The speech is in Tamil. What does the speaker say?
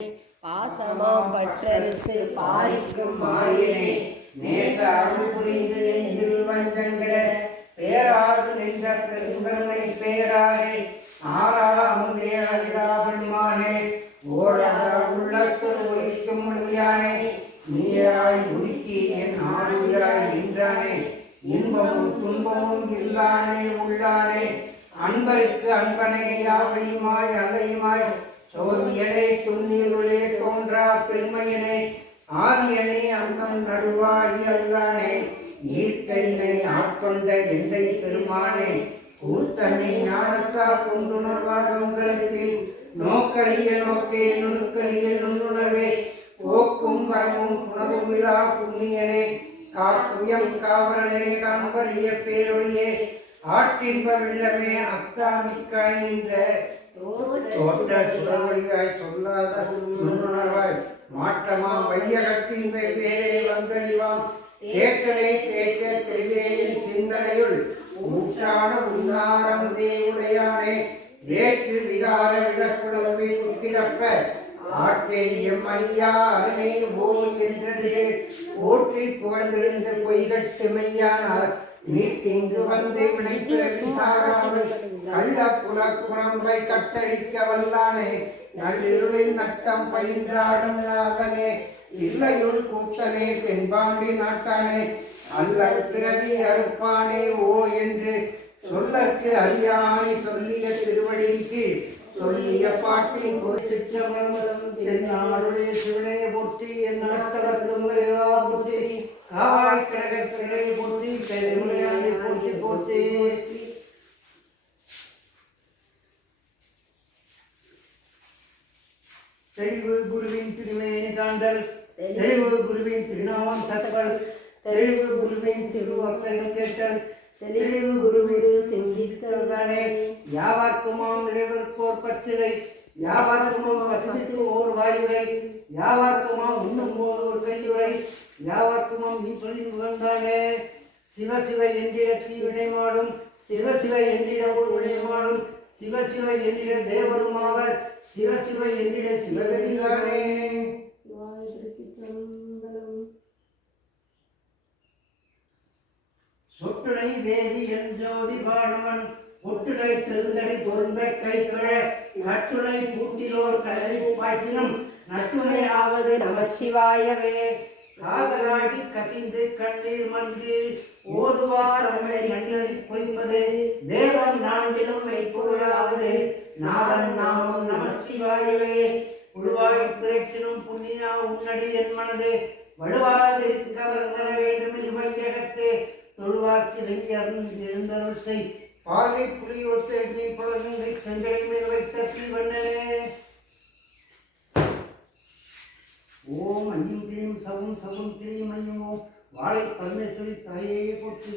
பாசமாம் பற்றறுத்து பாரிக்கும் மாயினை நேச அருள் புரிந்து நெஞ்சில் வஞ்சங்கிட பேராது நின்ற பெருங்கருணை பேராரே ஆரா அமுதே அகிலாபெருமானே ஓராத உள்ளத்தில் ஒழிக்கும் முடியானே நீராய் உருக்கி என் ஆளுகிறாய் நின்றானே இன்பமும் துன்பமும் இல்லானே உள்ளானே அன்பருக்கு அன்பனை யாவையுமாய் அலையுமாய் சோதியனே துண்ணீருளே தோன்றா பெருமையனே ஆரியனே அங்கம் நடுவாய் அல்லானே ஈர்த்தனை ஆட்கொண்ட எந்தை பெருமானே கூத்தனை ஞானத்தா கொண்டுணர்வார் உங்களுக்கு நோக்கரிய நோக்கே நுணுக்கரிய நுண்ணுணர்வே போக்கும் வரமும் உணவுமிழா புண்ணியனே காப்புயம் காவலனே காண்பரிய பேரொழியே ஆட்டின்ப வெள்ளமே அத்தாமிக்காய் நின்ற தோட்ட சுடர்வழியாய் சொல்லாத நுண்ணுணர்வாய் மாற்றமா வையகத்தின் வேறே வந்தறிவாம் தேட்டனை தேட்ட தெளிவேயின் சிந்தனையுள் ஊற்றான உன்னாரமுதே உடையானே வேற்று விகார விடக்குடவை உட்கிடப்ப ஆட்டேயம் ஐயா அருணே ஓய் என்றே போற்றி புகழ்ந்திருந்து பொய்கட்டு மெய்யானார் நீட்டிங்கு வந்து வினைப்பிறவிசாராமல் கள்ள புலக்குரம்பை கட்டடிக்க வல்லானே நள்ளிருளில் நட்டம் பயின்றாடும் நாகனே இல்லையுள் கூத்தனே தென்பாண்டி நாட்டானே அல்லல் பிறவி அறுப்பானே ஓ என்று சொல்லற்கு அறியாணி சொல்லிய திருவடிக்கு சொல்லிய பாட்டின் பொருட்சிற்றமருடைய சிவனே போற்றி என் நாட்டவர்க்கும் போற்றி காவாய் கடகத்திலே போற்றி பெருமையானை போற்றி போற்றி தெளிவு குருவின் திருமேனி காண்டல் தெளிவு குருவின் திருநாமம் தத்தல் தெளிவு குருவின் திருவார்த்தைகள் கேட்டல் தெளிவு குருவிடு சிந்தித்தல்தானே யாவார்க்குமாம் இறைவர்க்கோர் பச்சிலை யாவார்க்குமாம் பசித்து ஓர் வாயுரை யாவார்க்குமாம் உண்ணும் ஓர் கையுரை யாவார்க்குமாம் நீ சொல்லி உகந்தானே சிவ சிவ என்றிட தீவினை மாடும் சிவ சிவ என்றிட ஒரு வினைமாடும் சிவ சிவ என்றிட தேவருமாவர் சிவ சிவ என்றிட சிவகதிகானே சொட்டுடை வேதி என் ஜோதி பாடவன் ஒட்டுடை திருந்தடி பொருந்த கைக்கழ கட்டுடை பூட்டிலோர் கடலை பாய்ச்சினும் நட்டுடை ஆவது நம சிவாயவே காதலாகி கசிந்து கண்ணீர் மல்கி ஓதுவார் நம்மை நன்னறி பொய்ப்பது தேவன் நான்கிலும் மெய்ப்பொருளாவது நாதன் நாமம் நம சிவாயவே உருவாய் பிறக்கினும் புண்ணியா உன்னடி என் மனது வலுவாதிருக்கவர் வர வேண்டும் இவையகத்தே தொழுவார்க்கு நெய்யருள் எழுந்தருள் செய் பாலை புலியோர் நீ புலகங்கை செஞ்சடை மேல் வைத்த சீவண்ணனே ஓம் ஐயும் கிளியும் சவும் சவும் கிளியும் ஐயும் வாழை பரமேஸ்வரி தாயே போற்றி